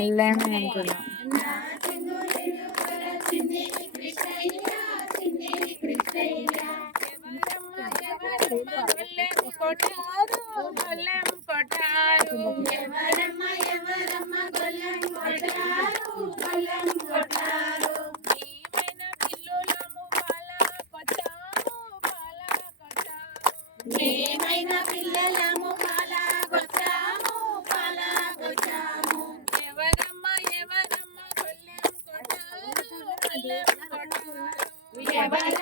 మెల్లనే అంటున్నా గొల్లెం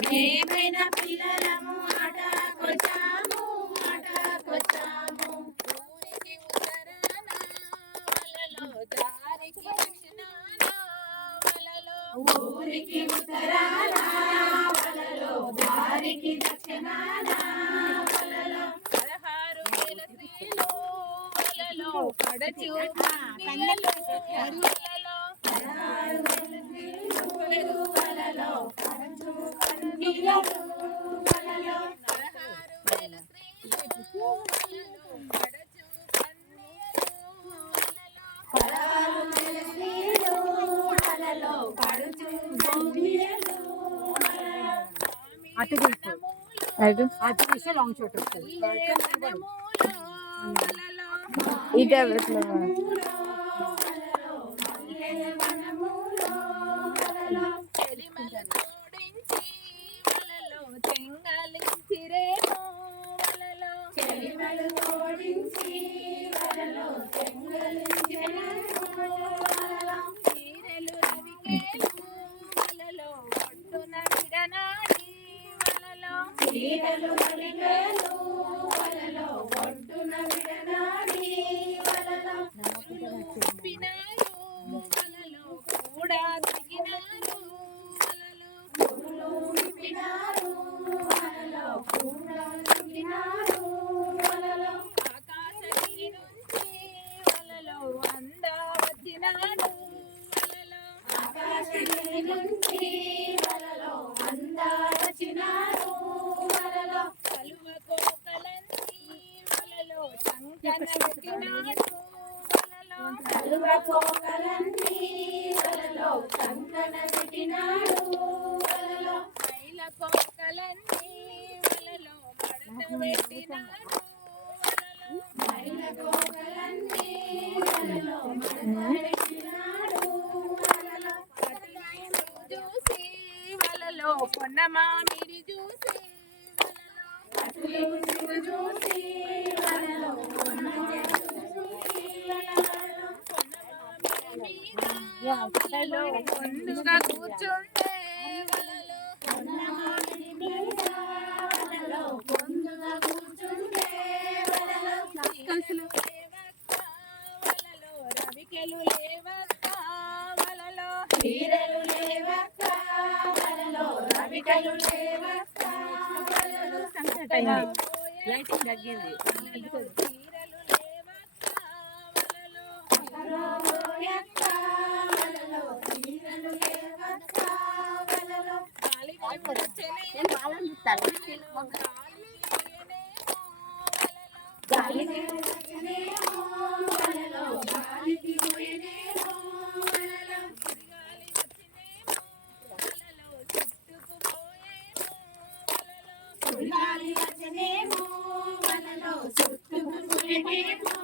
మేమైన పిల్లలము ఆటకొచ్చాము ఆటకొచ్చాము. ఊరికి ఉత్తరాన వలలో దారికి దక్షిణాన వలలో ఊరికి ఉత్తరాన వలలో దారికి దక్షిణాన వలలో పదహారు వేల స్త్రీలు వలలో పడచు కన్నెలు వలలో పదహారు వేల స్త్రీలు అటు తీసుకో. అటు? అది తీసే లాంగ్ షాట్ వస్తుంది ఇటే కలువ కోకలన్నీ వలలో కంకణ పెట్టినాడు వలలో మైల కోకలన్నీ వలలో మడత పెట్టినాడు వలలో చూసి వలలో కొన్న మామిడి చూసి వలలో అటులు ఇటు చూసి వలలో కొన్న చెట్టు చూసి వలలో వలలో ముందుగా కూర్చుంటే వలలో కొన్న మామిడి మీద వలలో పొందుగా కూర్చుంటే వలలో లేవక్క, వలలో రవికెలు లేవక్క వలలో చీరలు లేవక్క వలలో రవికలు లేవక్క వలలో లైటింగ్ తగ్గింది గాలి వచ్చనేమో వలలో చుట్టుకుపోయేనేమో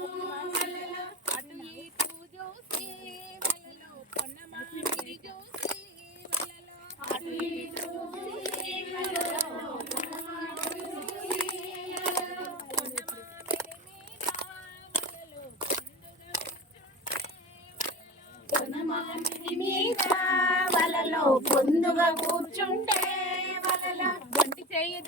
పొందుగా కూర్చుంటే వలల. వంటి చేయి